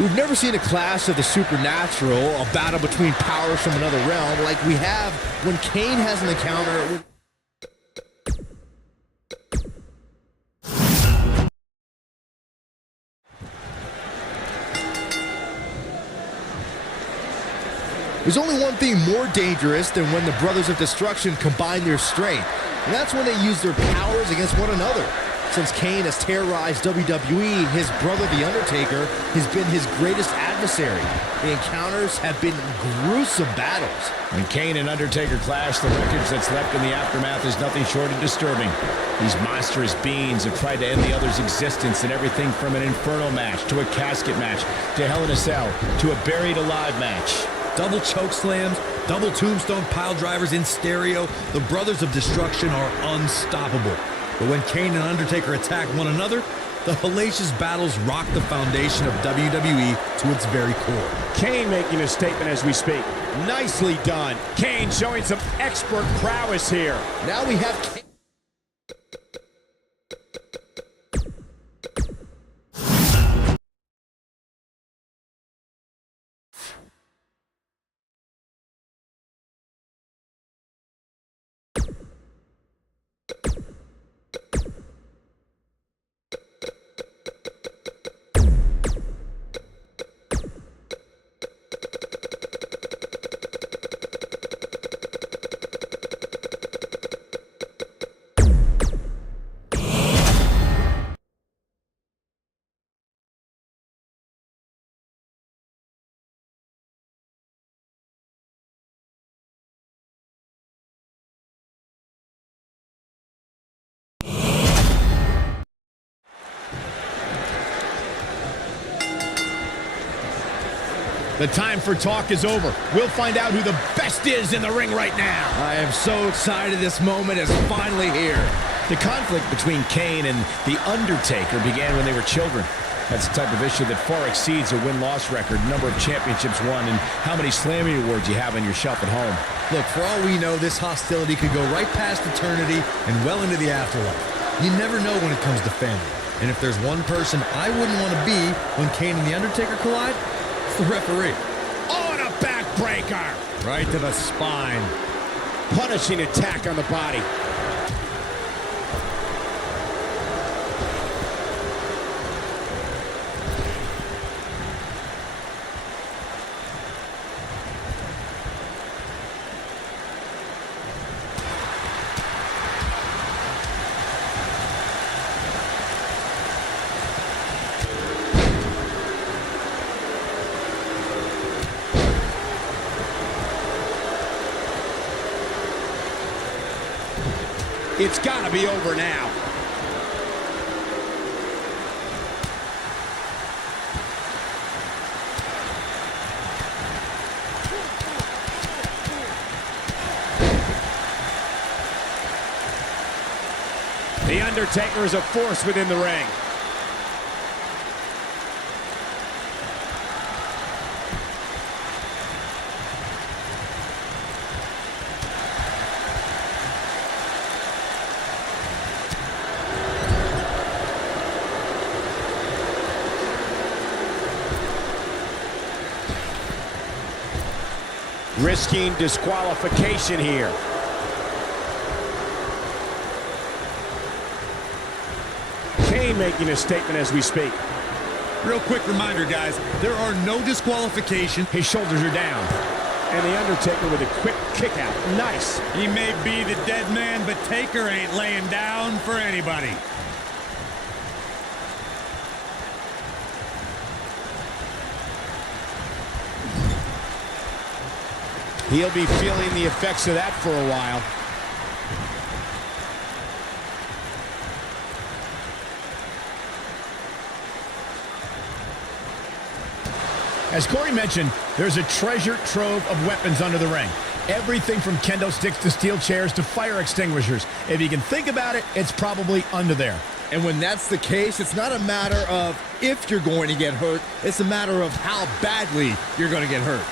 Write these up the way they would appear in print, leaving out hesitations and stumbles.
We've never seen a clash of the supernatural, a battle between powers from another realm, like we have when Kane has an encounter with... There's only one thing more dangerous than when the Brothers of Destruction combine their strength, and that's when they use their powers against one another. Since Kane has terrorized WWE, his brother, The Undertaker, has been his greatest adversary. The encounters have been gruesome battles. When Kane and Undertaker clash, the wreckage that's left in the aftermath is nothing short of disturbing. These monstrous beings have tried to end the other's existence in everything from an Inferno match, to a casket match, to Hell in a Cell, to a Buried Alive match. Double choke slams, double tombstone pile drivers in stereo. The Brothers of Destruction are unstoppable. But when Kane and Undertaker attack one another, the hellacious battles rock the foundation of WWE to its very core. Kane making a statement as we speak. Nicely done. Kane showing some expert prowess here. Now we have Kane. The time for talk is over. We'll find out who the best is in the ring right now. I am so excited this moment is finally here. The conflict between Kane and The Undertaker began when they were children. That's the type of issue that far exceeds a win-loss record, number of championships won, and how many Slammy awards you have on your shelf at home. Look, for all we know, this hostility could go right past eternity and well into the afterlife. You never know when it comes to family. And if there's one person I wouldn't want to be when Kane and The Undertaker collide, it's the referee. Oh, and a backbreaker! Right to the spine. Punishing attack on the body. It's got to be over now. The Undertaker is a force within the ring. Risking disqualification here. Kane making a statement as we speak. Real quick reminder, guys, there are no disqualifications. His shoulders are down. And The Undertaker with a quick kick out. Nice. He may be the dead man, but Taker ain't laying down for anybody. He'll be feeling the effects of that for a while. As Corey mentioned, there's a treasure trove of weapons under the ring. Everything from kendo sticks to steel chairs to fire extinguishers. If you can think about it, it's probably under there. And when that's the case, it's not a matter of if you're going to get hurt, it's a matter of how badly you're going to get hurt.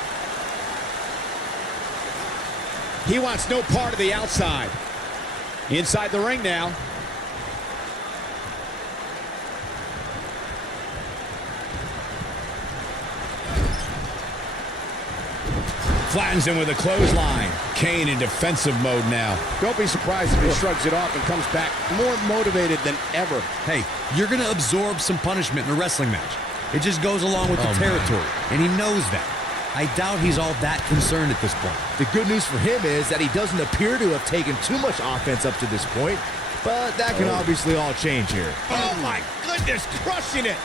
He wants no part of the outside. Inside the ring now. Flattens him with a clothesline. Kane in defensive mode now. Don't be surprised if he shrugs it off and comes back more motivated than ever. Hey, you're going to absorb some punishment in a wrestling match. It just goes along with the territory, and he knows that. I doubt he's all that concerned at this point. The good news for him is that he doesn't appear to have taken too much offense up to this point, but that can obviously all change here. Oh my goodness, crushing it.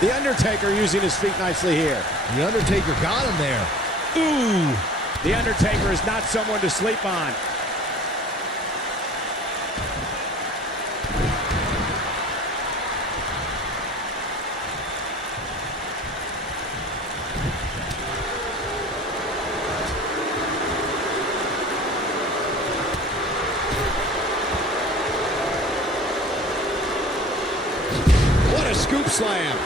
The Undertaker using his feet nicely here. The Undertaker got him there. Ooh! The Undertaker is not someone to sleep on. What a scoop slam.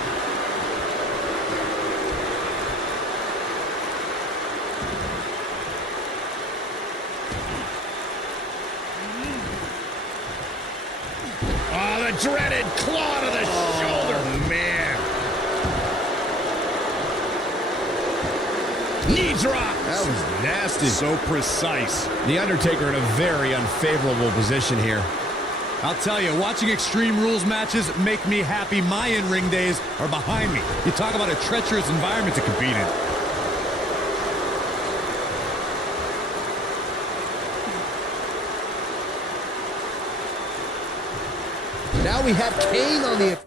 Oh, the dreaded claw to the shoulder, man. Knee drop. That was nasty. So precise. The Undertaker in a very unfavorable position here. I'll tell you, watching Extreme Rules matches make me happy my in-ring days are behind me. You talk about a treacherous environment to compete in. Now we have Kane on the...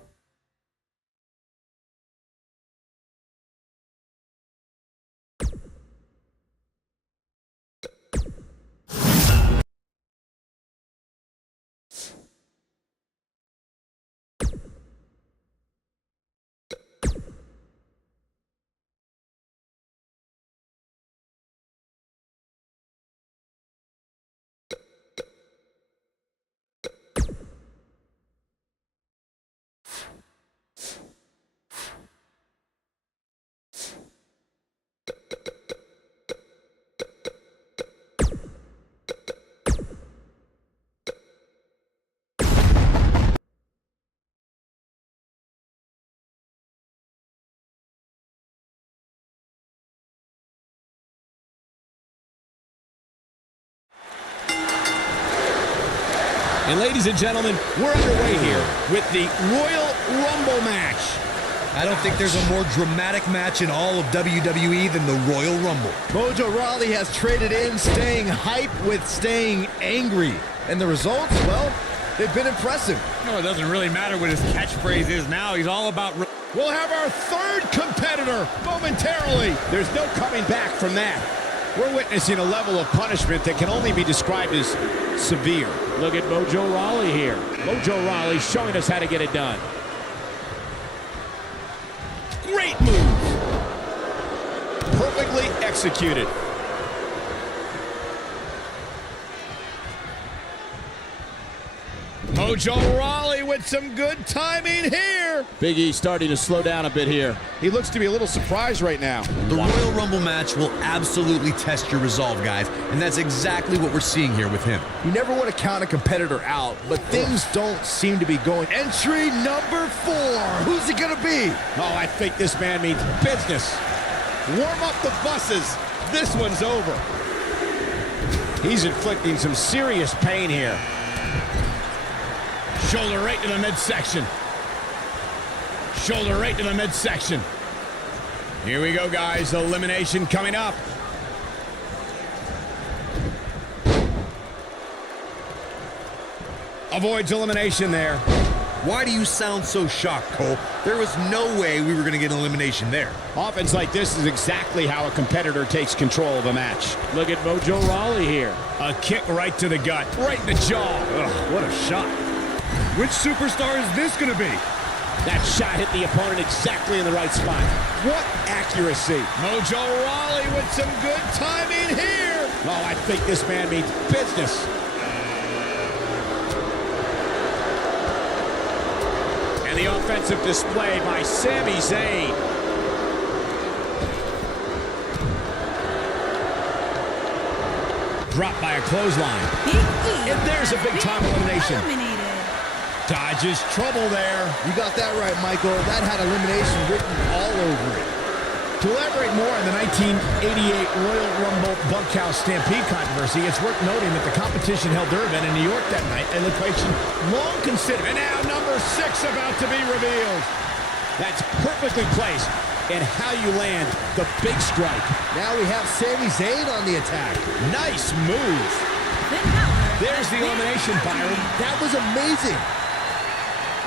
And ladies and gentlemen, we're underway here with the Royal Rumble match. I don't think there's a more dramatic match in all of WWE than the Royal Rumble. Mojo Rawley has traded in staying hype with staying angry. And the results, well, they've been impressive. No, it doesn't really matter what his catchphrase is now. He's all about... We'll have our third competitor momentarily. There's no coming back from that. We're witnessing a level of punishment that can only be described as severe. Look at Mojo Rawley here. Mojo Rawley showing us how to get it done. Great move. Perfectly executed. Mojo Rawley with some good timing here. Big E starting to slow down a bit here. He looks to be a little surprised right now. The Royal Rumble match will absolutely test your resolve, guys, and that's exactly what we're seeing here with him. You never want to count a competitor out, but things don't seem to be going. Entry number 4. Who's it going to be? Oh, I think this man means business. Warm up the buses. This one's over. He's inflicting some serious pain here. Shoulder right to the midsection. Shoulder right to the midsection. Here we go, guys. Elimination coming up. Avoids elimination there. Why do you sound so shocked, Cole? There was no way we were going to get an elimination there. Offense like this is exactly how a competitor takes control of a match. Look at Mojo Rawley here. A kick right to the gut, right in the jaw. Ugh, what a shot. Which superstar is this going to be? That shot hit the opponent exactly in the right spot. What accuracy. Mojo Rawley with some good timing here. Oh, I think this man means business. And the offensive display by Sami Zayn. Dropped by a clothesline. And there's a big-time elimination. Dodges trouble there. You got that right, Michael. That had elimination written all over it. To elaborate more on the 1988 Royal Rumble Bunkhouse Stampede controversy, it's worth noting that the competition held their event in New York that night, a location long considered. And now number 6 about to be revealed. That's perfectly placed in how you land the big strike. Now we have Sami Zayn on the attack. Nice move. There's the elimination, Byron. That was amazing.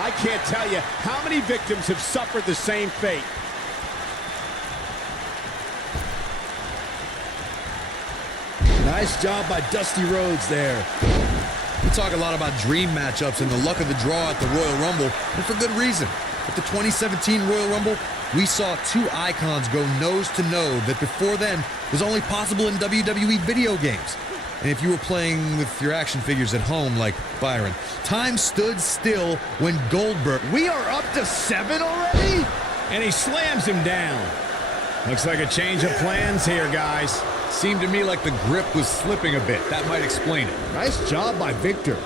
I can't tell you how many victims have suffered the same fate. Nice job by Dusty Rhodes there. We talk a lot about dream matchups and the luck of the draw at the Royal Rumble, and for good reason. At the 2017 Royal Rumble, we saw 2 icons go nose to nose that before then was only possible in WWE video games. And if you were playing with your action figures at home like Byron, time stood still when Goldberg... We are up to 7 already? And he slams him down. Looks like a change of plans here, guys. Seemed to me like the grip was slipping a bit. That might explain it. Nice job by Victor.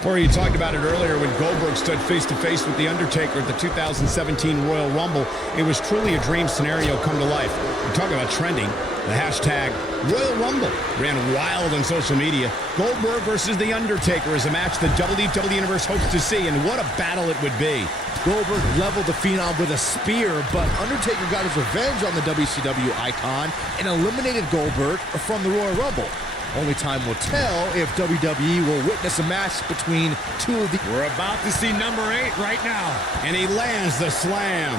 Corey, you talked about it earlier when Goldberg stood face-to-face with The Undertaker at the 2017 Royal Rumble. It was truly a dream scenario come to life. We're talking about trending. The hashtag Royal Rumble ran wild on social media. Goldberg versus The Undertaker is a match the WWE Universe hopes to see, and what a battle it would be. Goldberg leveled the Phenom with a spear, but Undertaker got his revenge on the WCW icon and eliminated Goldberg from the Royal Rumble. Only time will tell if WWE will witness a match between 2 of the... We're about to see number 8 right now. And he lands the slam.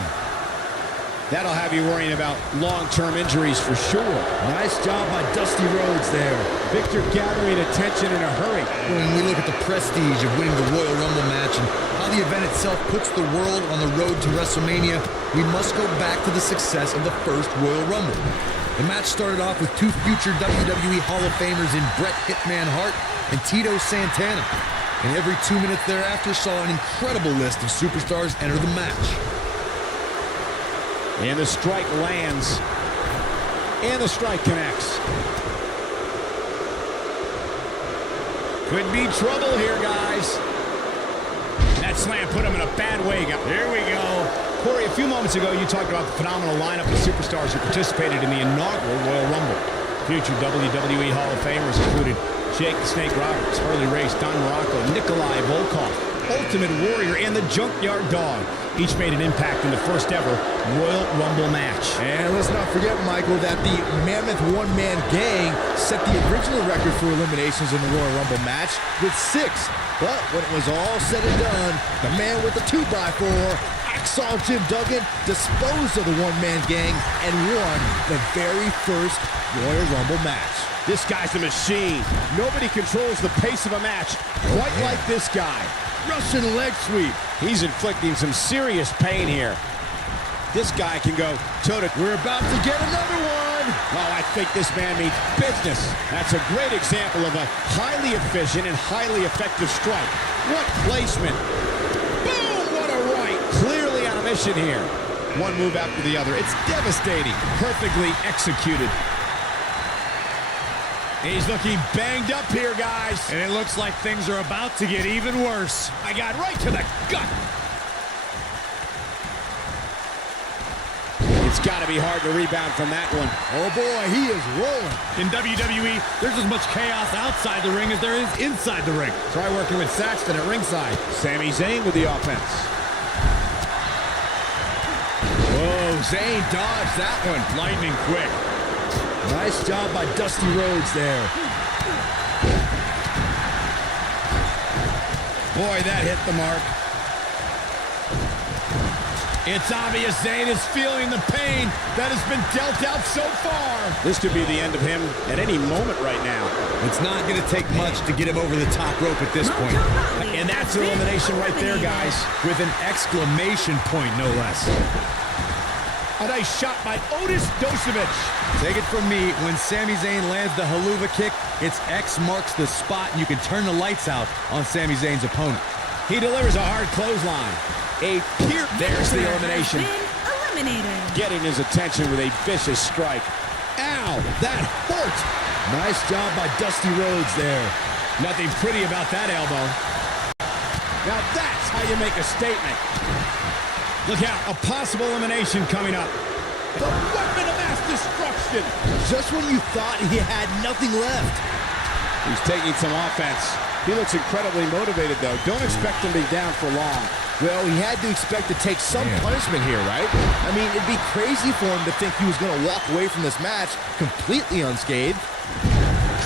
That'll have you worrying about long-term injuries for sure. Nice job by Dusty Rhodes there. Victor gathering attention in a hurry. When we look at the prestige of winning the Royal Rumble match and how the event itself puts the world on the road to WrestleMania, we must go back to the success of the first Royal Rumble. The match started off with 2 future WWE Hall of Famers in Bret Hitman Hart and Tito Santana. And every 2 minutes thereafter saw an incredible list of superstars enter the match. And the strike lands. And the strike connects. Could be trouble here, guys. That slam put him in a bad way. Here we go. Corey, a few moments ago, you talked about the phenomenal lineup of superstars who participated in the inaugural Royal Rumble. Future WWE Hall of Famers included Jake the Snake Roberts, Harley Race, Don Morocco, Nikolai Volkov, Ultimate Warrior, and the Junkyard Dog. Each made an impact in the first ever Royal Rumble match. And let's not forget, Michael, that the Mammoth One-Man Gang set the original record for eliminations in the Royal Rumble match with 6. But when it was all said and done, the man with the 2x4, Hacksaw Jim Duggan, disposed of the One-Man Gang and won the very first Royal Rumble match. This guy's a machine. Nobody controls the pace of a match quite like this guy. Russian leg sweep. He's inflicting some serious pain here. This guy can go toe-to. We're about to get another one. Oh, I think this man means business. That's a great example of a highly efficient and highly effective strike. What placement. Boom, what a right. Clearly on a mission here. One move after the other. It's devastating. Perfectly executed. He's looking banged up here, guys. And it looks like things are about to get even worse. I got right to the gut. It's got to be hard to rebound from that one. Oh, boy, he is rolling. In WWE, there's as much chaos outside the ring as there is inside the ring. Try working with Saxton at ringside. Sami Zayn with the offense. Whoa, Zayn dodged that one. Lightning quick. Nice job by Dusty Rhodes there. Boy, that hit the mark. It's obvious Zayn is feeling the pain that has been dealt out so far. This could be the end of him at any moment right now. It's not going to take much to get him over the top rope at this point. And that's an elimination right there, guys. With an exclamation point, no less. A nice shot by Otis Dosevich. Take it from me, when Sami Zayn lands the haluva kick, it's X marks the spot, and you can turn the lights out on Sami Zayn's opponent. He delivers a hard clothesline. There's the elimination. Eliminated. Getting his attention with a vicious strike. Ow, that hurt. Nice job by Dusty Rhodes there. Nothing pretty about that elbow. Now that's how you make a statement. Look out, a possible elimination coming up. The weapon of mass destruction. Just when you thought he had nothing left. He's taking some offense. He looks incredibly motivated, though. Don't expect him to be down for long. Well, he had to expect to take some punishment here, right? I mean, it'd be crazy for him to think he was going to walk away from this match completely unscathed.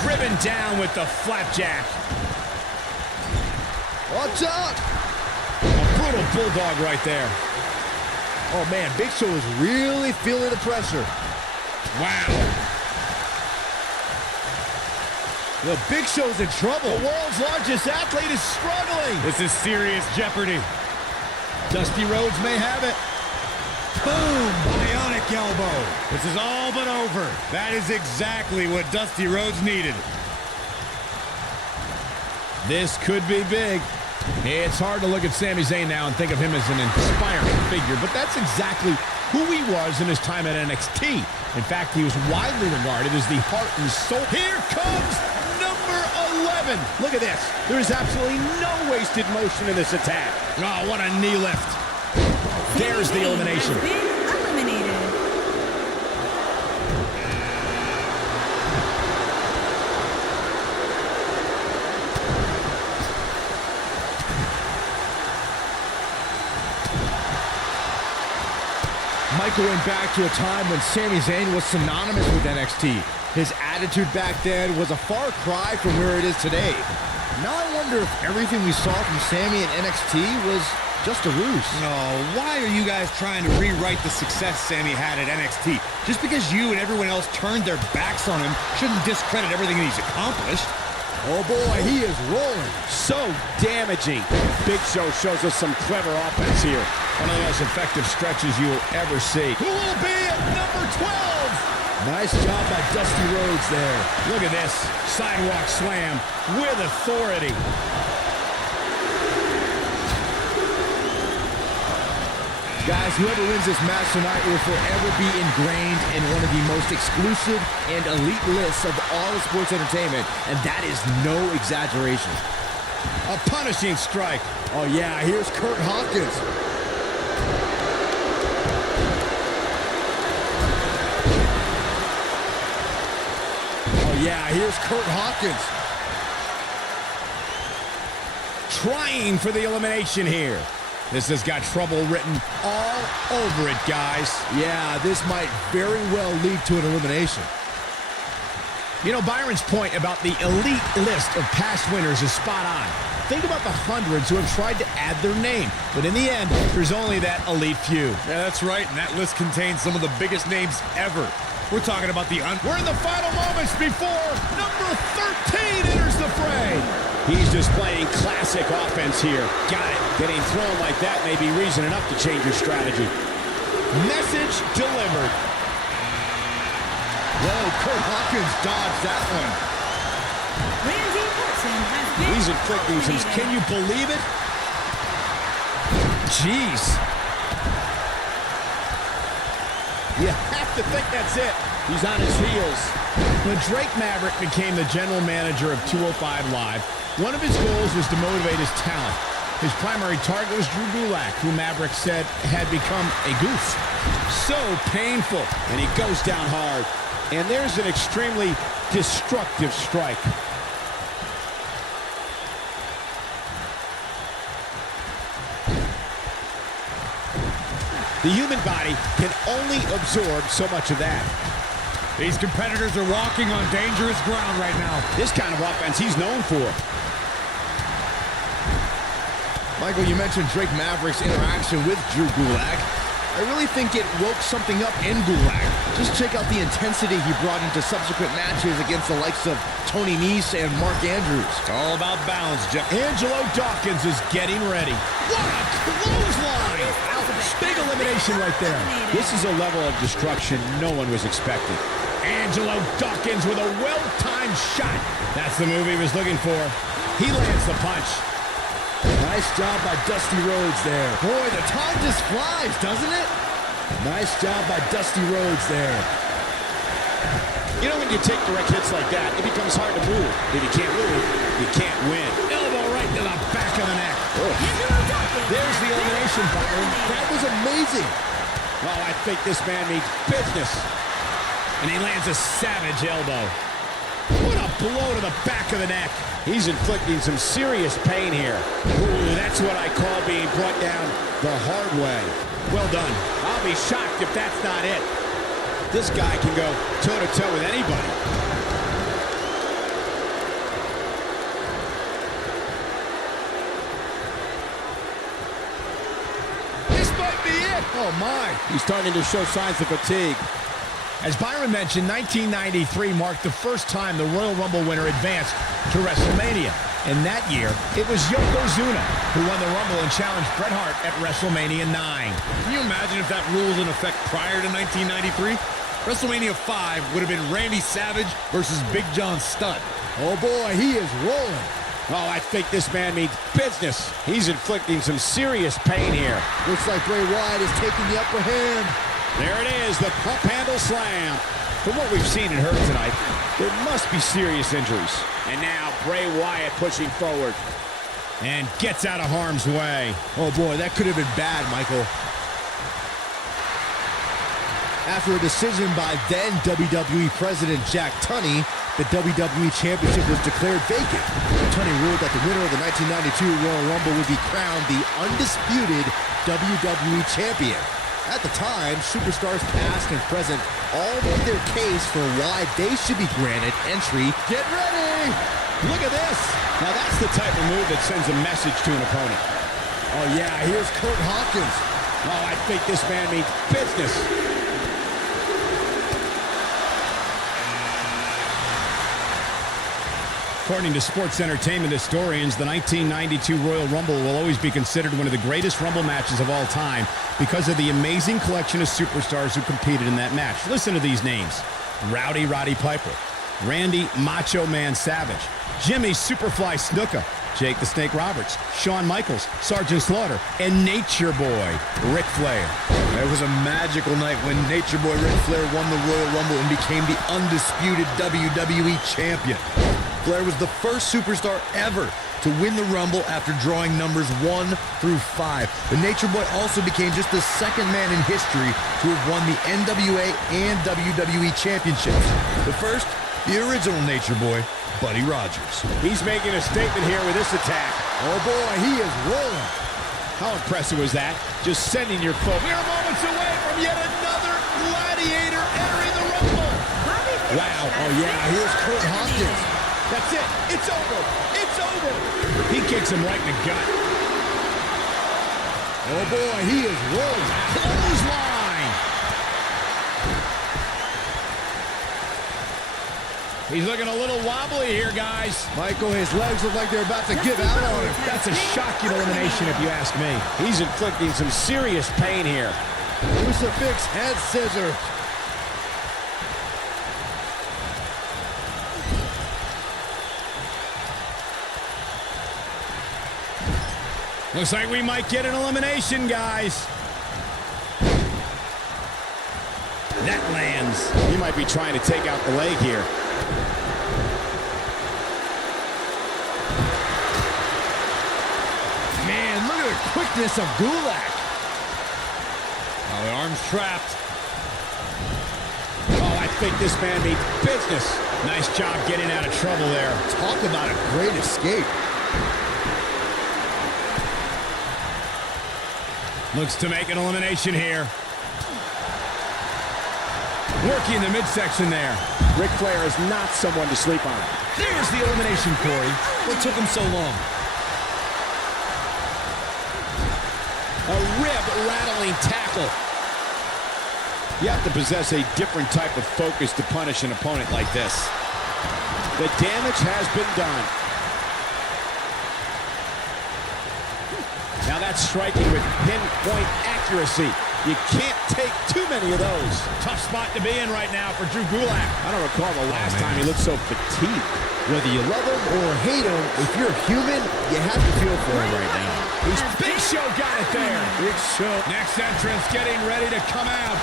Driven down with the flapjack. Watch out! A brutal bulldog right there. Oh, man, Big Show is really feeling the pressure. Wow. The Big Show's in trouble. The world's largest athlete is struggling. This is serious jeopardy. Dusty Rhodes may have it. Boom! Bionic elbow. This is all but over. That is exactly what Dusty Rhodes needed. This could be big. It's hard to look at Sami Zayn now and think of him as an inspiring figure, but that's exactly who he was in his time at NXT. In fact, he was widely regarded as the heart and soul. Here comes number 11. Look at this. There is absolutely no wasted motion in this attack. Oh, what a knee lift. There's the elimination. Has been eliminated. Michael went back to a time when Sami Zayn was synonymous with NXT. His attitude back then was a far cry from where it is today. Now I wonder if everything we saw from Sami in NXT was just a ruse. No, why are you guys trying to rewrite the success Sami had at NXT? Just because you and everyone else turned their backs on him shouldn't discredit everything he's accomplished. Oh boy, he is rolling. So damaging. Big Show shows us some clever offense here. One of the most effective stretches you will ever see. Who will be at number 12? Nice job by Dusty Rhodes there. Look at this. Sidewalk slam with authority. Guys, whoever wins this match tonight will forever be ingrained in one of the most exclusive and elite lists of all of sports entertainment, and that is no exaggeration. A punishing strike. Oh yeah, here's Kurt Hawkins. Oh yeah, here's Kurt Hawkins. Trying for the elimination here. This has got trouble written all over it, guys. Yeah, this might very well lead to an elimination. You know, Byron's point about the elite list of past winners is spot on. Think about the hundreds who have tried to add their name, but in the end, there's only that elite few. Yeah, that's right, and that list contains some of the biggest names ever. We're talking about the We're in the final moments before number 13 enters the fray. He's displaying classic offense here. Got it. Getting thrown like that may be reason enough to change your strategy. Message delivered. Whoa, Kurt Hawkins dodged that one. Randy Orton has been He's inflicting some. eliminated. Can you believe it? Jeez. You have to think that's it. He's on his heels. When Drake Maverick became the general manager of 205 Live, one of his goals was to motivate his talent. His primary target was Drew Gulak, who Maverick said had become a goof. So painful. And he goes down hard. And there's an extremely destructive strike. The human body can only absorb so much of that. These competitors are walking on dangerous ground right now. This kind of offense he's known for. Michael, you mentioned Drake Maverick's interaction with Drew Gulak. I really think it woke something up in Gulak. Just check out the intensity he brought into subsequent matches against the likes of Tony Nese and Mark Andrews. It's all about balance, Jeff. Angelo Dawkins is getting ready. What a clothesline! Ouch, big elimination right there. This is a level of destruction no one was expecting. Angelo Dawkins with a well-timed shot. That's the move he was looking for. He lands the punch. Nice job by Dusty Rhodes there. Boy, the time just flies, doesn't it? Nice job by Dusty Rhodes there. You know, when you take direct hits like that, it becomes hard to move. If you can't move, you can't win. Elbow right right to the back of the neck. Angelo Dawkins There's has the been elimination, Byron. That was amazing. Well, I think this man means business. And he lands a savage elbow. What a blow to the back of the neck. He's inflicting some serious pain here. Ooh, that's what I call being brought down the hard way. Well done. I'll be shocked if that's not it. This guy can go toe-to-toe with anybody. This might be it. Oh, my. He's starting to show signs of fatigue. As Byron mentioned, 1993 marked the first time the Royal Rumble winner advanced to WrestleMania. And that year, it was Yokozuna who won the Rumble and challenged Bret Hart at WrestleMania 9. Can you imagine if that rule was in effect prior to 1993? WrestleMania 5 would have been Randy Savage versus Big John Studd. Oh, boy, he is rolling. Oh, I think this man means business. He's inflicting some serious pain here. Looks like Bray Wyatt is taking the upper hand. There it is, the pump handle slam. From what we've seen and heard tonight, there must be serious injuries. And now Bray Wyatt pushing forward. And gets out of harm's way. Oh, boy, that could have been bad, Michael. After a decision by then WWE President Jack Tunney, the WWE Championship was declared vacant. Tunney ruled that the winner of the 1992 Royal Rumble would be crowned the undisputed WWE Champion. At the time, superstars past and present all made their case for why they should be granted entry. Get ready! Look at this. Now that's the type of move that sends a message to an opponent. Oh, yeah, here's Kurt Hawkins. Oh, I think this man means business. According to sports entertainment historians, the 1992 Royal Rumble will always be considered one of the greatest Rumble matches of all time because of the amazing collection of superstars who competed in that match. Listen to these names: Rowdy Roddy Piper, Randy Macho Man Savage, Jimmy Superfly Snuka, Jake the Snake Roberts, Shawn Michaels, Sergeant Slaughter, and Nature Boy Ric Flair. It was a magical night when Nature Boy Ric Flair won the Royal Rumble and became the undisputed WWE Champion. Flair was the first superstar ever to win the Rumble after drawing numbers 1 through 5. The Nature Boy also became just the second man in history to have won the NWA and WWE championships. The first, the original Nature Boy, Buddy Rogers. He's making a statement here with this attack. Oh, boy, he is rolling. How impressive was that? Just sending your foe. We are moments away from yet another gladiator entering the Rumble. Wow, oh, yeah, here's Kurt Hawkins. That's it. It's over. It's over. He kicks him right in the gut. Oh, boy, he is rolling. Clothesline. He's looking a little wobbly here, guys. Michael, his legs look like they're about to give out on him. That's a shocking elimination if you ask me. He's inflicting some serious pain here. Crucifix head scissors. Looks like we might get an elimination, guys. That lands. He might be trying to take out the leg here. Man, look at the quickness of Gulak. Oh, the arm's trapped. Oh, I think this man needs business. Nice job getting out of trouble there. Talk about a great escape. Looks to make an elimination here. Working the midsection there. Ric Flair is not someone to sleep on. There's the elimination, Corey. What took him so long? A rib-rattling tackle. You have to possess a different type of focus to punish an opponent like this. The damage has been done. Now that's striking with pinpoint accuracy. You can't take too many of those. Tough spot to be in right now for Drew Gulak. I don't recall the last time he looked so fatigued. Whether you love him or hate him, if you're human, you have to feel for him right now. Big Show got it there. Big Show. Next entrance getting ready to come out.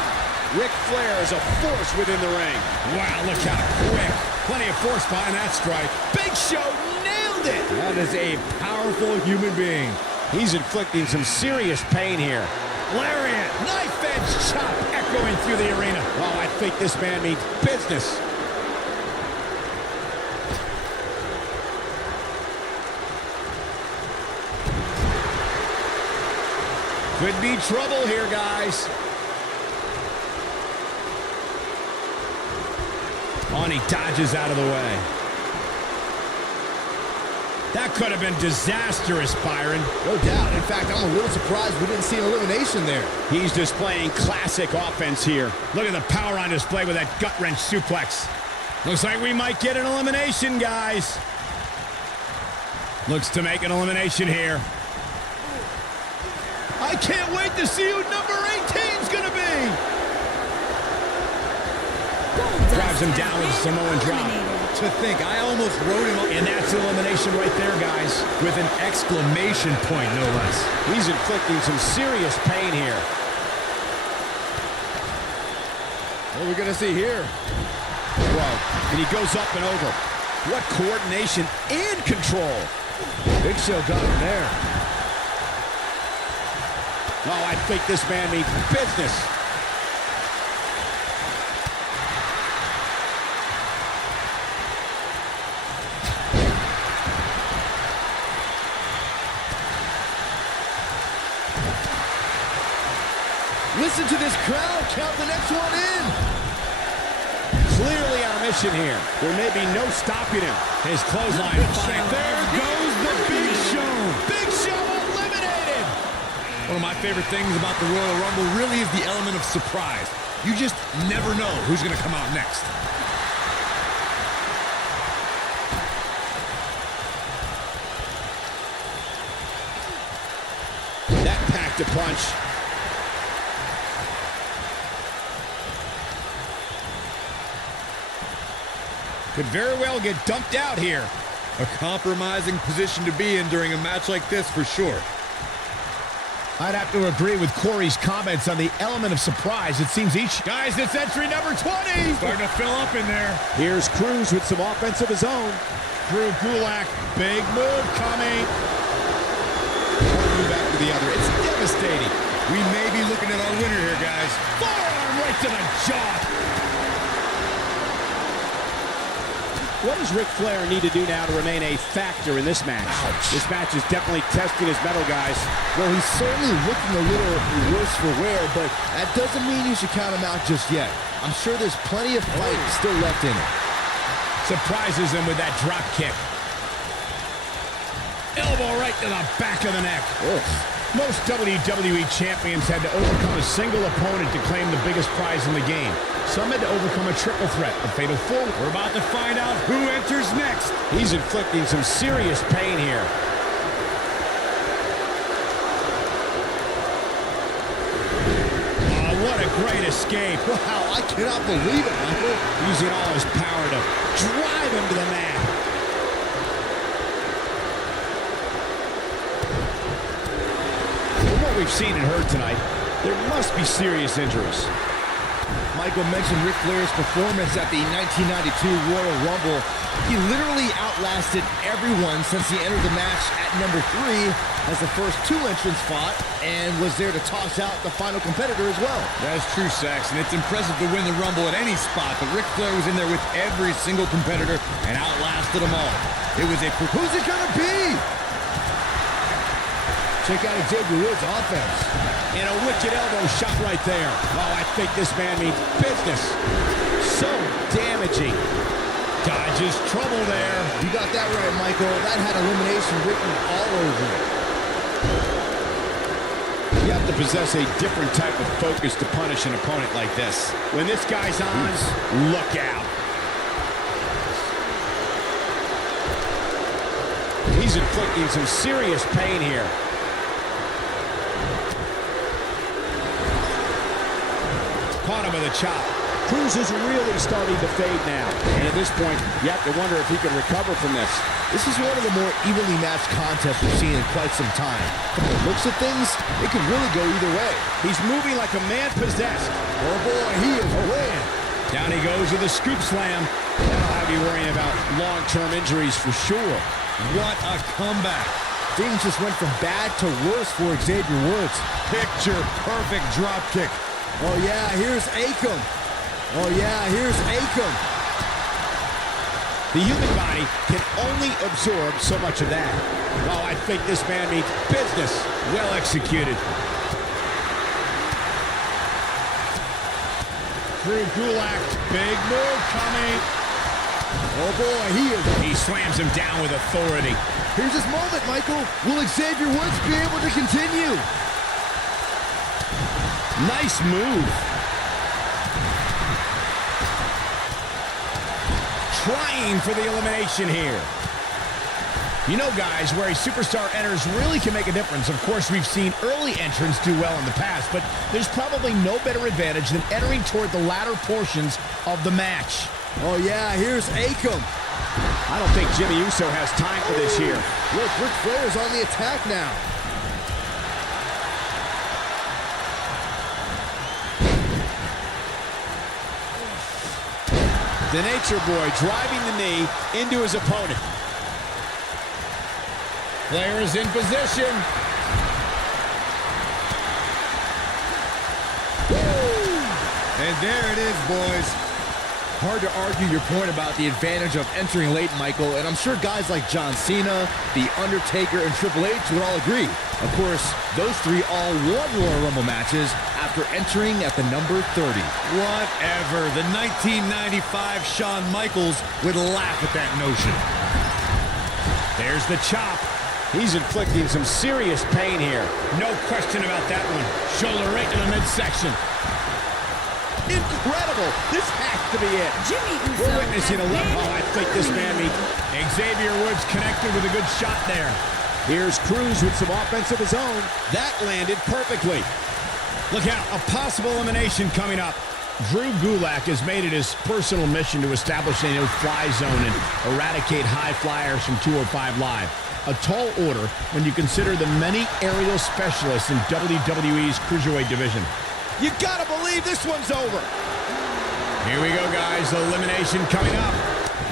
Ric Flair is a force within the ring. Wow, look how quick. Plenty of force behind that strike. Big Show nailed nailed it. That is a powerful human being. He's inflicting some serious pain here. Lariat, knife edge chop echoing through the arena. Oh, I think this man means business. Could be trouble here, guys. Oh, and he dodges out of the way. That could have been disastrous, Byron. No doubt. In fact, I'm a little surprised we didn't see an elimination there. He's displaying classic offense here. Look at the power on display with that gut-wrench suplex. Looks like we might get an elimination, guys. Looks to make an elimination here. I can't wait to see who number 18's going to be. Drives him down with a Samoan drop. To think, I almost wrote him up. And that's elimination right there, guys. With an exclamation point, no less. He's inflicting some serious pain here. What are we going to see here? Whoa, and he goes up and over. What coordination and control. Big Show got him there. Oh, I think this man means business. Listen to this crowd count the next one in. Clearly on a mission here. There may be no stopping him. His clothesline. There goes the Big Show. Big Show eliminated. One of my favorite things about the Royal Rumble really is the element of surprise. You just never know who's going to come out next. That packed a punch. Could very well get dumped out here. A compromising position to be in during a match like this, for sure. I'd have to agree with Corey's comments on the element of surprise. It seems each... Guys, it's entry number 20. Starting to fill up in there. Here's Cruz with some offense of his own. Drew Gulak, big move coming. One move after the other. It's devastating. We may be looking at our winner here, guys. Forearm right to the jaw. What does Ric Flair need to do now to remain a factor in this match? Ouch. This match is definitely testing his mettle, guys. Well, he's certainly looking a little worse for wear, but that doesn't mean you should count him out just yet. I'm sure there's plenty of fight still left in him. Surprises him with that drop kick. Elbow right to the back of the neck. Ugh. Most WWE champions had to overcome a single opponent to claim the biggest prize in the game. Some had to overcome a triple threat, a fatal four. We're about to find out who enters next. He's inflicting some serious pain here. Oh, what a great escape. Wow, I cannot believe it, Michael. Using all his power to drive him to the mat. From what we've seen and heard tonight, there must be serious injuries. Michael mentioned Ric Flair's performance at the 1992 Royal Rumble. He literally outlasted everyone since he entered the match at number 3 as the first 2 entrants fought and was there to toss out the final competitor as well. That's true, Saxon. It's impressive to win the Rumble at any spot, but Ric Flair was in there with every single competitor and outlasted them all. It was a... Who's it gonna be? Check out Xavier Woods' offense. And a wicked elbow shot right there. Oh, I think this man means business. So damaging. Dodges trouble there. You got that right, Michael. That had elimination written all over it. You have to possess a different type of focus to punish an opponent like this. When this guy's on, look out. He's inflicting some serious pain here. Caught him with a chop. Cruz is really starting to fade now. And at this point, you have to wonder if he can recover from this. This is one of the more evenly matched contests we've seen in quite some time. From the looks of things, it could really go either way. He's moving like a man possessed. Oh boy, he is winning. Down he goes with a scoop slam. That'll have you worrying about long-term injuries for sure. What a comeback. Things just went from bad to worse for Xavier Woods. Picture perfect drop kick. Oh yeah, here's Akam. Oh yeah, here's Akam. The human body can only absorb so much of that. Oh, I think this man means business. Well executed. Drew Gulak, big move coming. Oh boy, He slams him down with authority. here's his moment, Michael. Will Xavier Woods be able to continue? Nice move. Trying for the elimination here. You know, guys, where a superstar enters really can make a difference. Of course, we've seen early entrants do well in the past, but there's probably no better advantage than entering toward the latter portions of the match. Oh yeah, here's Akam. I don't think Jimmy Uso has time for this here. Look, Ric Flair's on the attack now. The Nature Boy driving the knee into his opponent. Flair is in position. And there it is, boys. Hard to argue your point about the advantage of entering late, Michael, and I'm sure guys like John Cena, The Undertaker, and Triple H would all agree. Of course, those three all won Royal Rumble matches after entering at the number 30. Whatever. The 1995 Shawn Michaels would laugh at that notion. There's the chop. He's inflicting some serious pain here. No question about that one. Shoulder right to the midsection. Incredible! This has to be it. Jimmy Uso. We're witnessing a level. Oh, I think this man means. Xavier Woods connected with a good shot there. Here's Cruz with some offense of his own. That landed perfectly. Look out, a possible elimination coming up. Drew Gulak has made it his personal mission to establish a no-fly zone and eradicate high flyers from 205 Live. A tall order when you consider the many aerial specialists in WWE's Cruiserweight division. You gotta believe this one's over. Here we go, guys. Elimination coming up.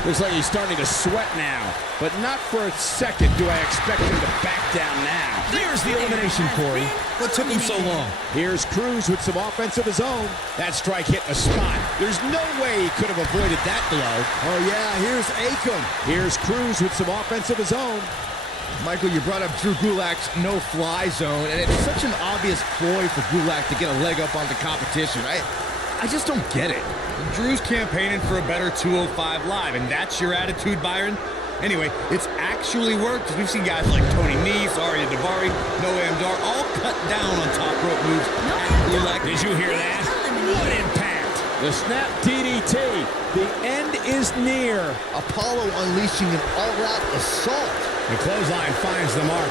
Looks like he's starting to sweat now. But not for a second do I expect him to back down now. There's the elimination, Corey. What took him so long? Here's Cruz with some offense of his own. That strike hit the spot. There's no way he could have avoided that blow. Oh yeah, here's Akam. Here's Cruz with some offense of his own. Michael, you brought up Drew Gulak's no-fly zone, and it's such an obvious ploy for Gulak to get a leg up on the competition. I just don't get it. Drew's campaigning for a better 205 Live, and that's your attitude, Byron? Anyway, it's actually worked, because we've seen guys like Tony Nese, Arya Daivari, Noam Dar all cut down on top rope moves at Gulak. Did you hear that? What impact? The snap DDT. The end is near. Apollo unleashing an all-out assault. The clothesline finds the mark.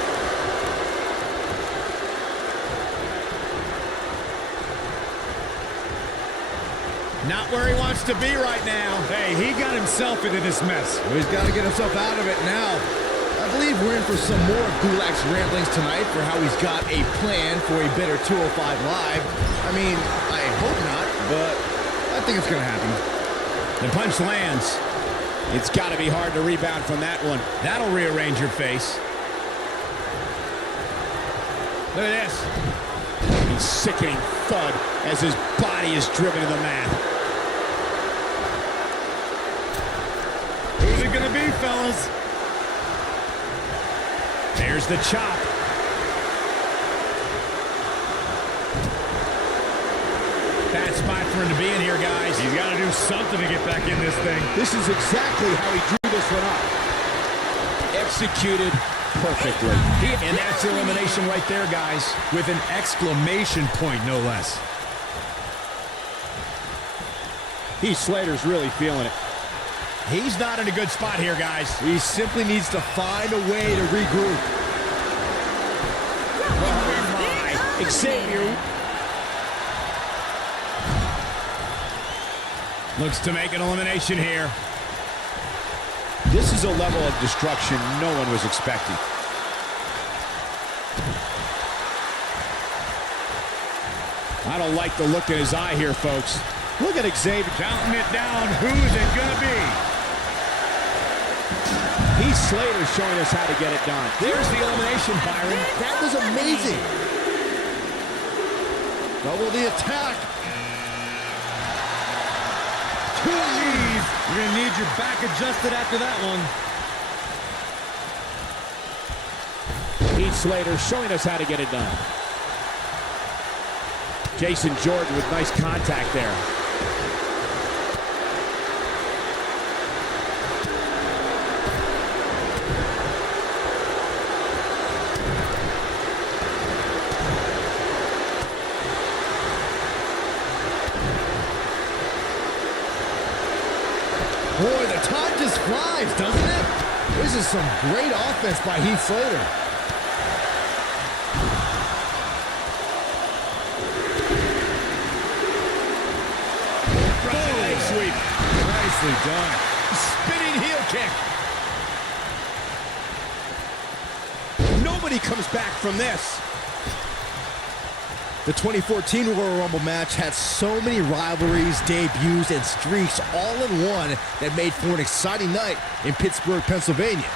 Not where he wants to be right now. Hey, he got himself into this mess. Well, he's got to get himself out of it now. I believe we're in for some more of Gulak's ramblings tonight for how he's got a plan for a better 205 Live. I mean, I hope not, but I think it's going to happen. The punch lands. It's got to be hard to rebound from that one. That'll rearrange your face. Look at this. A sickening thud as his body is driven to the mat. Who's it going to be, fellas? There's the chop. Bad spot for him to be in here, guys. He's got to do something to get back in this thing. This is exactly how he drew this one up. Executed perfectly. And that's elimination right there, guys. With an exclamation point, no less. Heath Slater's really feeling it. He's not in a good spot here, guys. He simply needs to find a way to regroup. Oh, my. Xavier. Looks to make an elimination here. This is a level of destruction no one was expecting. I don't like the look in his eye here, folks. Look at Xavier. Counting it down. Who is it going to be? Heath Slater showing us how to get it done. There's the elimination, Byron. That was amazing. Double the attack. Two knees. You're going to need your back adjusted after that one. Heath Slater showing us how to get it done. Jason Jordan with nice contact there. Boy, the time just flies, doesn't it? This is some great offense by Heath Slater. Sweep. Nicely done. Spinning heel kick. Nobody comes back from this. The 2014 Royal Rumble match had so many rivalries, debuts, and streaks all in one that made for an exciting night in Pittsburgh, Pennsylvania.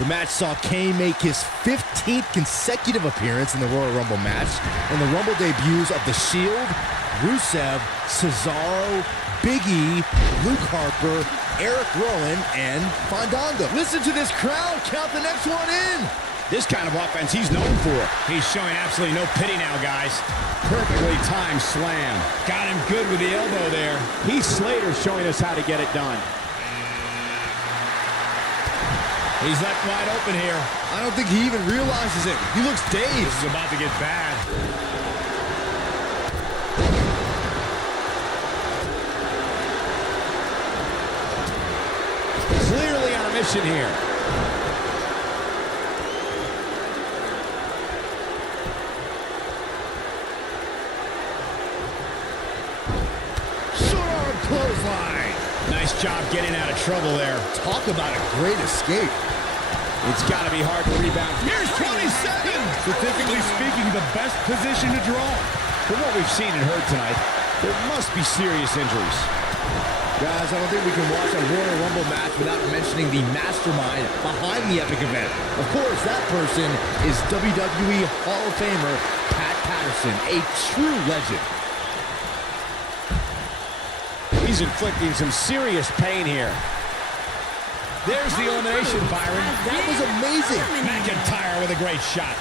The match saw Kane make his 15th consecutive appearance in the Royal Rumble match, and the Rumble debuts of The Shield, Rusev, Cesaro, Big E, Luke Harper, Eric Rowan, and Fandango. Listen to this crowd count the next one in. This kind of offense he's known for. He's showing absolutely no pity now, guys. Perfectly timed slam. Got him good with the elbow there. Heath Slater showing us how to get it done. He's left wide open here. I don't think he even realizes it. He looks dazed. This is about to get bad. Clearly on a mission here. Short arm clothesline. Nice job getting out of trouble there. Talk about a great escape. It's got to be hard to rebound. Here's 27. Statistically speaking, the best position to draw. From what we've seen and heard tonight, there must be serious injuries. Guys, I don't think we can watch a Royal Rumble match without mentioning the mastermind behind the epic event. Of course, that person is WWE Hall of Famer Pat Patterson, a true legend. He's inflicting some serious pain here. There's the elimination, Byron. That was amazing. McIntyre with a great shot.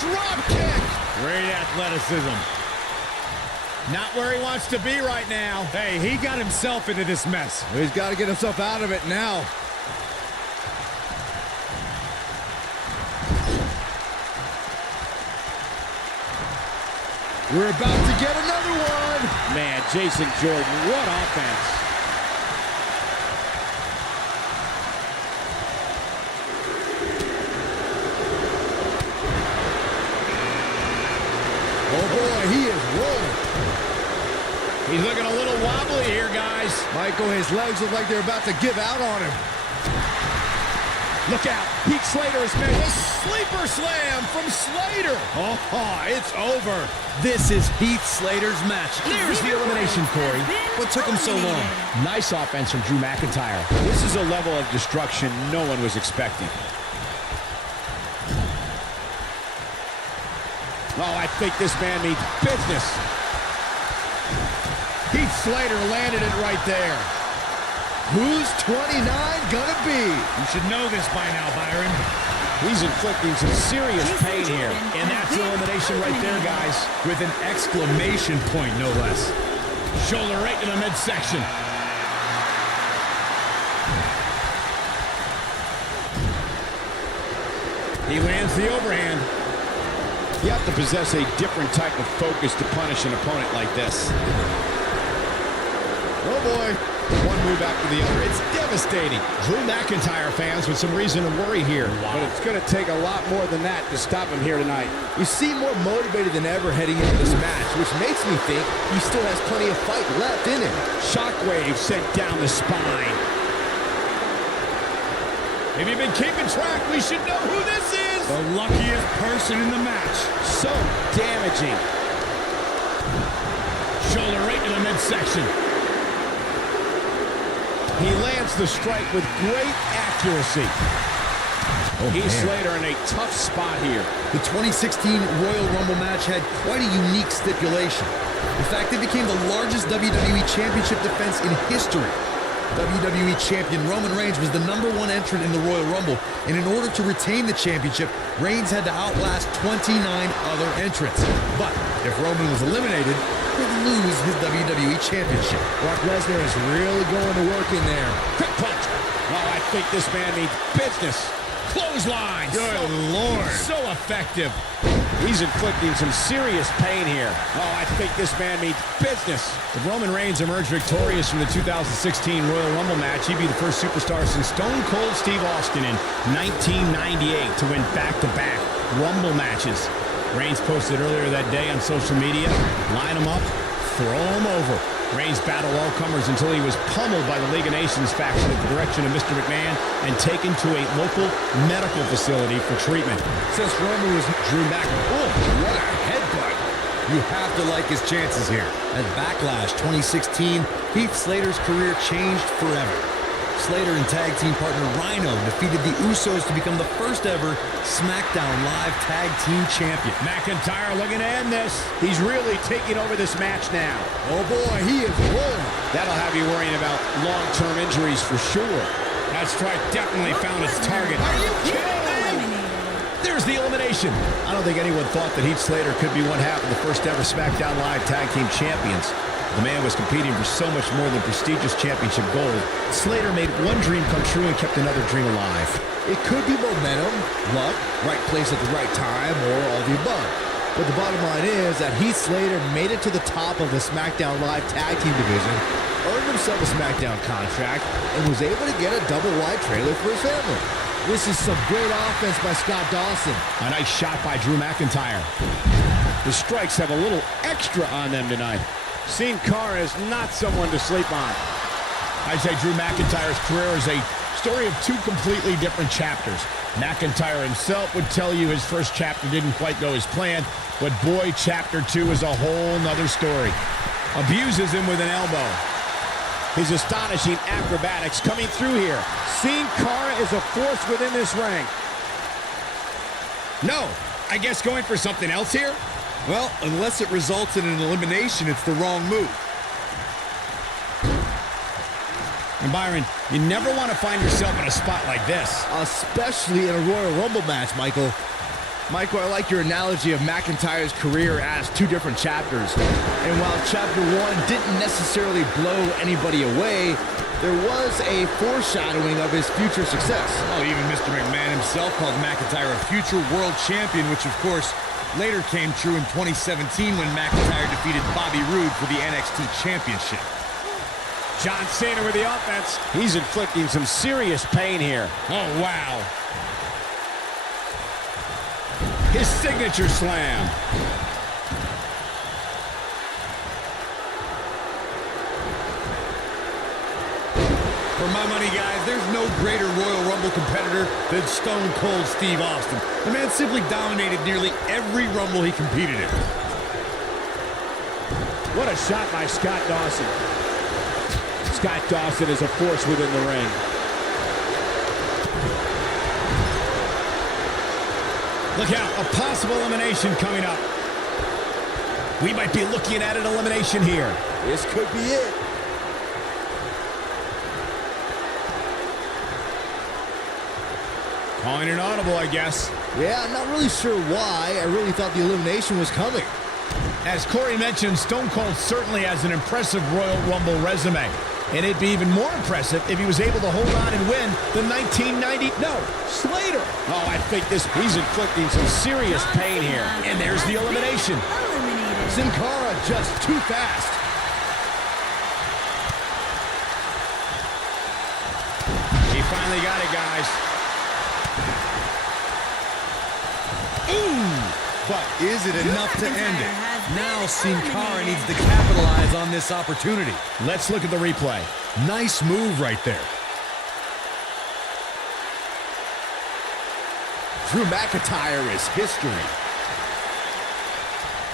Drop kick. Great athleticism. Not where he wants to be right now. Hey, he got himself into this mess. He's got to get himself out of it now. We're about to get another one. Man, Jason Jordan, what offense. Oh boy, he is rolling. He's looking a little wobbly here, guys. Michael, his legs look like they're about to give out on him. Look out. Heath Slater is made A sleeper slam from Slater. Oh, it's over. This is Heath Slater's match. There's the elimination, Corey. What took him so long? Nice offense from Drew McIntyre. This is a level of destruction no one was expecting. Oh, I think this man means business. Heath Slater landed it right there. Who's 29 gonna be? You should know this by now, Byron. He's inflicting some serious pain here. And that's the elimination right there, guys. With an exclamation point, no less. Shoulder right in the midsection. He lands the overhand. You have to possess a different type of focus to punish an opponent like this. Oh boy. One move after the other. It's devastating. Drew McIntyre fans with some reason to worry here. But it's going to take a lot more than that to stop him here tonight. You seem more motivated than ever heading into this match, which makes me think he still has plenty of fight left in him. Shockwave sent down the spine. If you've been keeping track, we should know who this is. The luckiest person in the match. So damaging. Shoulder right in the midsection. He lands the strike with great accuracy. Heath Slater in a tough spot here. The 2016 Royal Rumble match had quite a unique stipulation. In fact, it became the largest WWE Championship defense in history. WWE Champion Roman Reigns was the #1 entrant in the Royal Rumble, and in order to retain the championship, Reigns had to outlast 29 other entrants. But if Roman was eliminated, he'd lose his WWE Championship. Brock Lesnar is really going to work in there. Quick punch. Oh, I think this man means business. Clothesline. Good Lord. So effective. He's inflicting some serious pain here. Oh, I think this man means business. If Roman Reigns emerged victorious from the 2016 Royal Rumble match, he'd be the first superstar since Stone Cold Steve Austin in 1998 to win back-to-back Rumble matches. Reigns posted earlier that day on social media, line him up, throw him over. Reigns battled all comers until he was pummeled by the League of Nations faction at the direction of Mr. McMahon and taken to a local medical facility for treatment. Since Roman was Drew Mac, oh, what a headbutt. You have to like his chances here. At Backlash 2016, Heath Slater's career changed forever. Slater and tag team partner Rhino defeated the Usos to become the first ever SmackDown Live Tag Team Champion. McIntyre looking to end this. He's really taking over this match now. Oh boy, he is rolling. That'll have you worrying about long-term injuries for sure. That strike definitely found its target. Are you kidding me? There's the elimination. I don't think anyone thought that Heath Slater could be one half of the first ever SmackDown Live Tag Team Champions. The man was competing for so much more than prestigious championship gold. Slater made one dream come true and kept another dream alive. It could be momentum, luck, right place at the right time, or all the above. But the bottom line is that Heath Slater made it to the top of the SmackDown Live Tag Team division, earned himself a SmackDown contract, and was able to get a double-wide trailer for his family. This is some great offense by Scott Dawson. A nice shot by Drew McIntyre. The strikes have a little extra on them tonight. Sin Cara is not someone to sleep on. I'd say Drew McIntyre's career is a story of two completely different chapters. McIntyre himself would tell you his first chapter didn't quite go as planned, but boy, chapter 2 is a whole nother story. Abuses him with an elbow. His astonishing acrobatics coming through here. Sin Cara is a force within this ring. No, I guess going for something else here? Well, unless it results in an elimination, it's the wrong move. And Byron, you never want to find yourself in a spot like this. Especially in a Royal Rumble match, Michael. Michael, I like your analogy of McIntyre's career as two different chapters. And while chapter 1 didn't necessarily blow anybody away, there was a foreshadowing of his future success. Oh, even Mr. McMahon himself called McIntyre a future world champion, which of course later came true in 2017 when McIntyre defeated Bobby Roode for the NXT Championship. John Cena with the offense. He's inflicting some serious pain here. Oh, wow. His signature slam. For my money, guys, there's no greater Royal Rumble competitor than Stone Cold Steve Austin. The man simply dominated nearly every Rumble he competed in. What a shot by Scott Dawson. Scott Dawson is a force within the ring. Look out, a possible elimination coming up. We might be looking at an elimination here. This could be it. Calling an audible, I guess. Yeah, I'm not really sure why. I really thought the elimination was coming. As Corey mentioned, Stone Cold certainly has an impressive Royal Rumble resume. And it'd be even more impressive if he was able to hold on and win the 1990... No, Slater! Oh, I think he's inflicting some serious pain here. And there's the elimination. Eliminated. Sin Cara just too fast. He finally got it, guys. Ooh! But is it enough to end it? McIntyre has Now been Sin Cara eliminated. needs to capitalize on this opportunity. Let's look at the replay. Nice move right there. Drew McIntyre is history.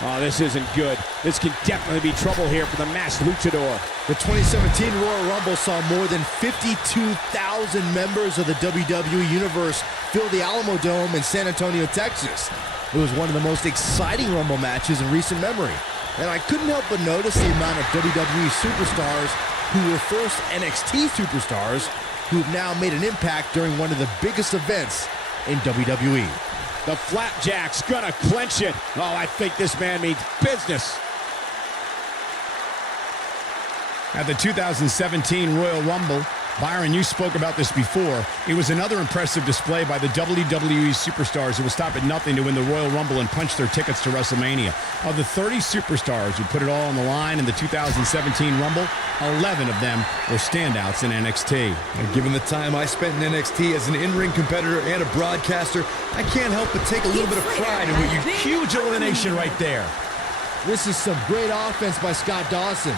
Oh, this isn't good. This can definitely be trouble here for the masked luchador. The 2017 Royal Rumble saw more than 52,000 members of the WWE Universe fill the Alamo Dome in San Antonio, Texas. It was one of the most exciting Rumble matches in recent memory. And I couldn't help but notice the amount of WWE superstars who were first NXT superstars who have now made an impact during one of the biggest events in WWE. The Flapjack's gonna clench it. Oh, I think this man means business. At the 2017 Royal Rumble, Byron, you spoke about this before. It was another impressive display by the WWE superstars who will stop at nothing to win the Royal Rumble and punch their tickets to WrestleMania. Of the 30 superstars who put it all on the line in the 2017 Rumble, 11 of them were standouts in NXT. And given the time I spent in NXT as an in-ring competitor and a broadcaster, I can't help but take a little bit of pride in what you... Huge elimination right there. This is some great offense by Scott Dawson.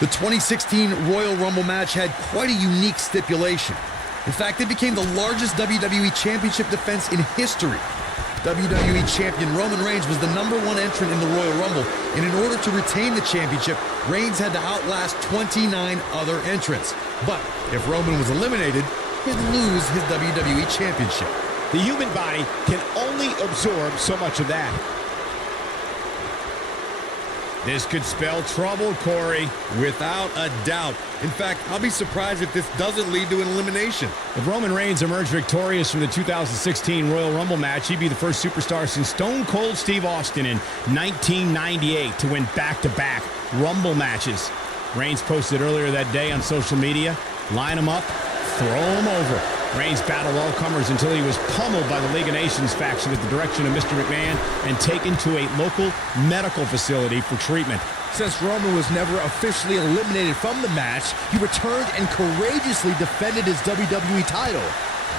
The 2016 Royal Rumble match had quite a unique stipulation. In fact, it became the largest WWE Championship defense in history. WWE Champion Roman Reigns was the #1 entrant in the Royal Rumble, and in order to retain the championship, Reigns had to outlast 29 other entrants. But if Roman was eliminated, he'd lose his WWE Championship. The human body can only absorb so much of that. This could spell trouble, Corey. Without a doubt. In fact, I'll be surprised if this doesn't lead to an elimination. If Roman Reigns emerged victorious from the 2016 Royal Rumble match, he'd be the first superstar since Stone Cold Steve Austin in 1998 to win back-to-back Rumble matches. Reigns posted earlier that day on social media, line him up, throw him over. Reigns battled all comers until he was pummeled by the League of Nations faction at the direction of Mr. McMahon and taken to a local medical facility for treatment. Since Roman was never officially eliminated from the match, he returned and courageously defended his WWE title.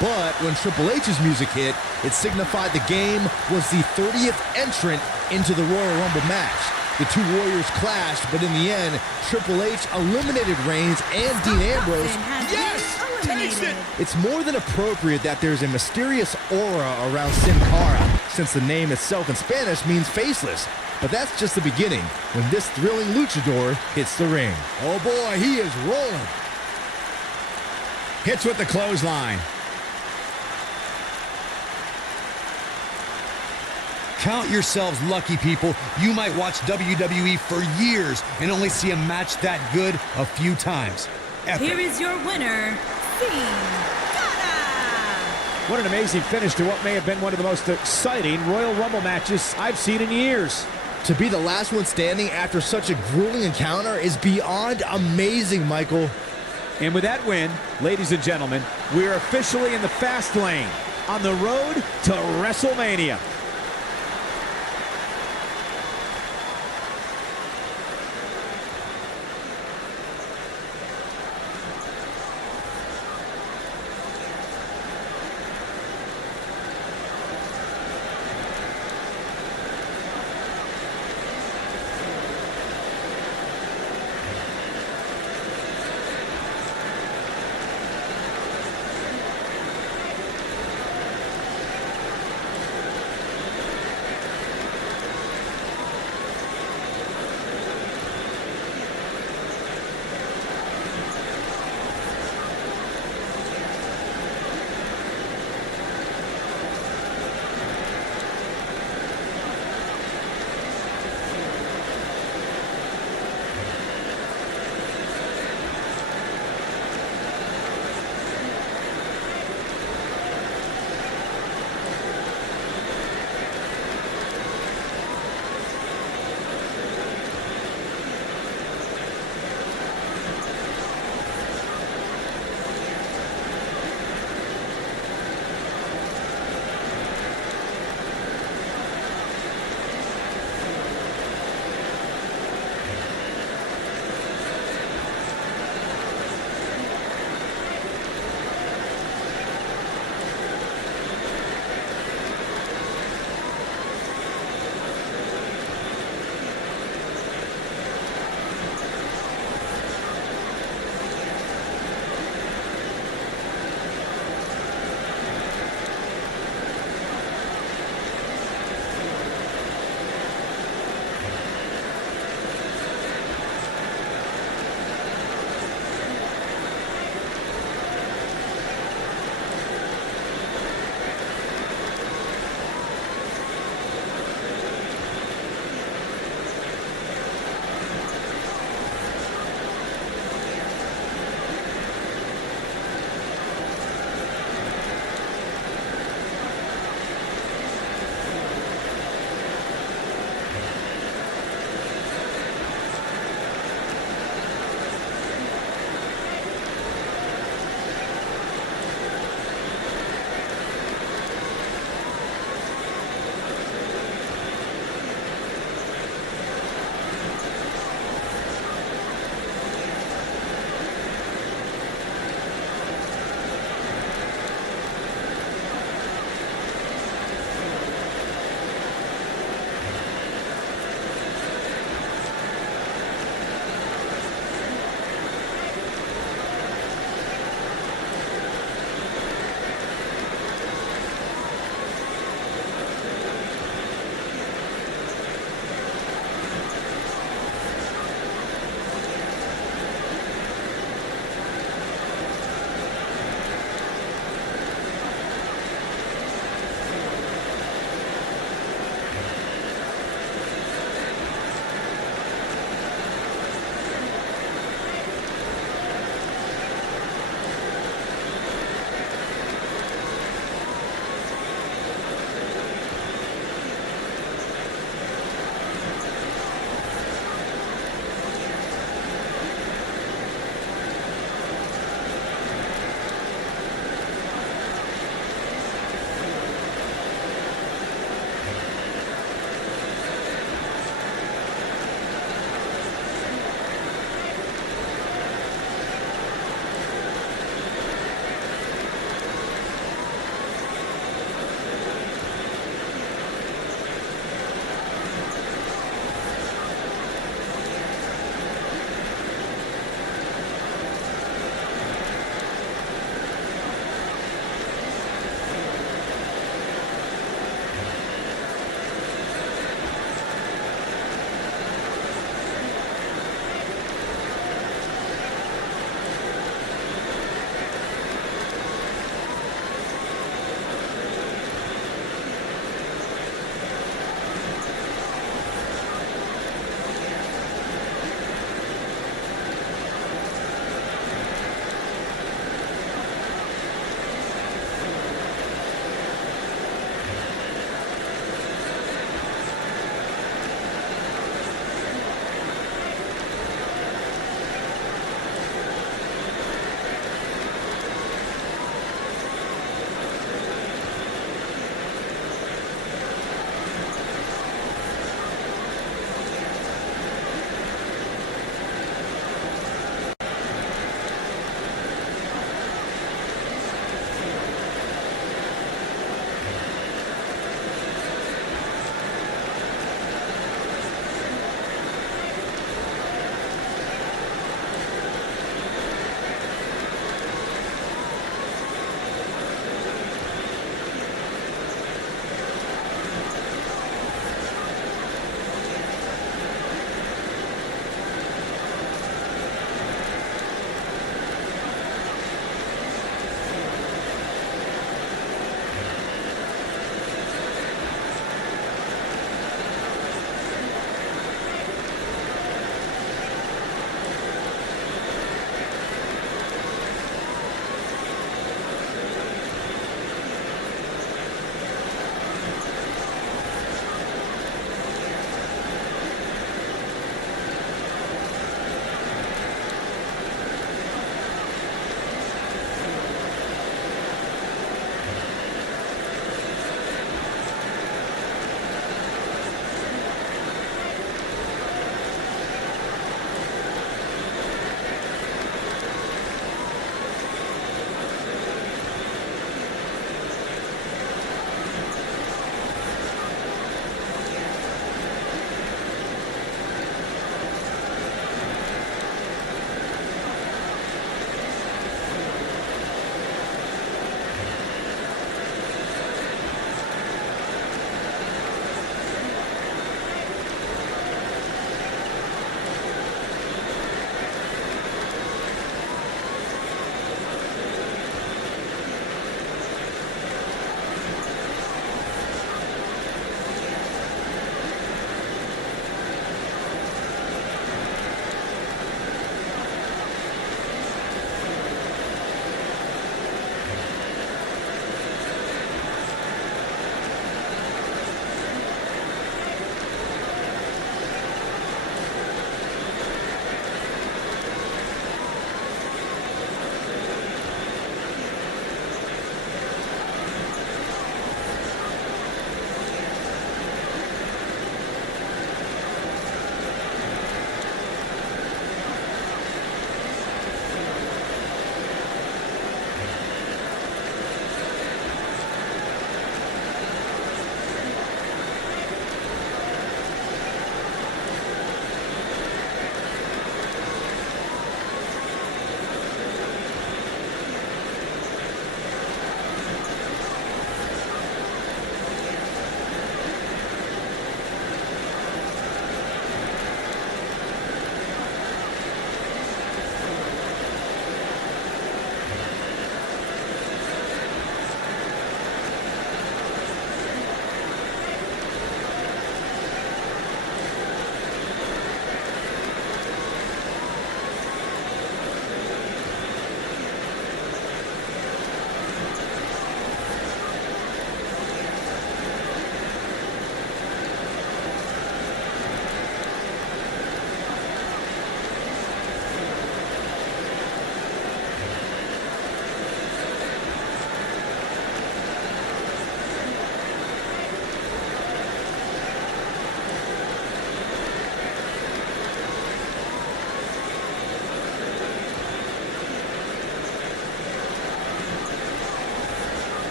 But when Triple H's music hit, it signified the game was the 30th entrant into the Royal Rumble match. The two Warriors clashed, but in the end, Triple H eliminated Reigns and Dean Ambrose. Yes! Takes it! It's more than appropriate that there's a mysterious aura around Sin Cara, since the name itself in Spanish means faceless. But that's just the beginning, when this thrilling luchador hits the ring. Oh boy, he is rolling. Hits with the clothesline. Count yourselves lucky, people. You might watch WWE for years and only see a match that good a few times. Epic. Here is your winner, Sin Cara. What an amazing finish to what may have been one of the most exciting Royal Rumble matches I've seen in years. To be the last one standing after such a grueling encounter is beyond amazing, Michael. And with that win, ladies and gentlemen, we are officially in the fast lane on the road to WrestleMania.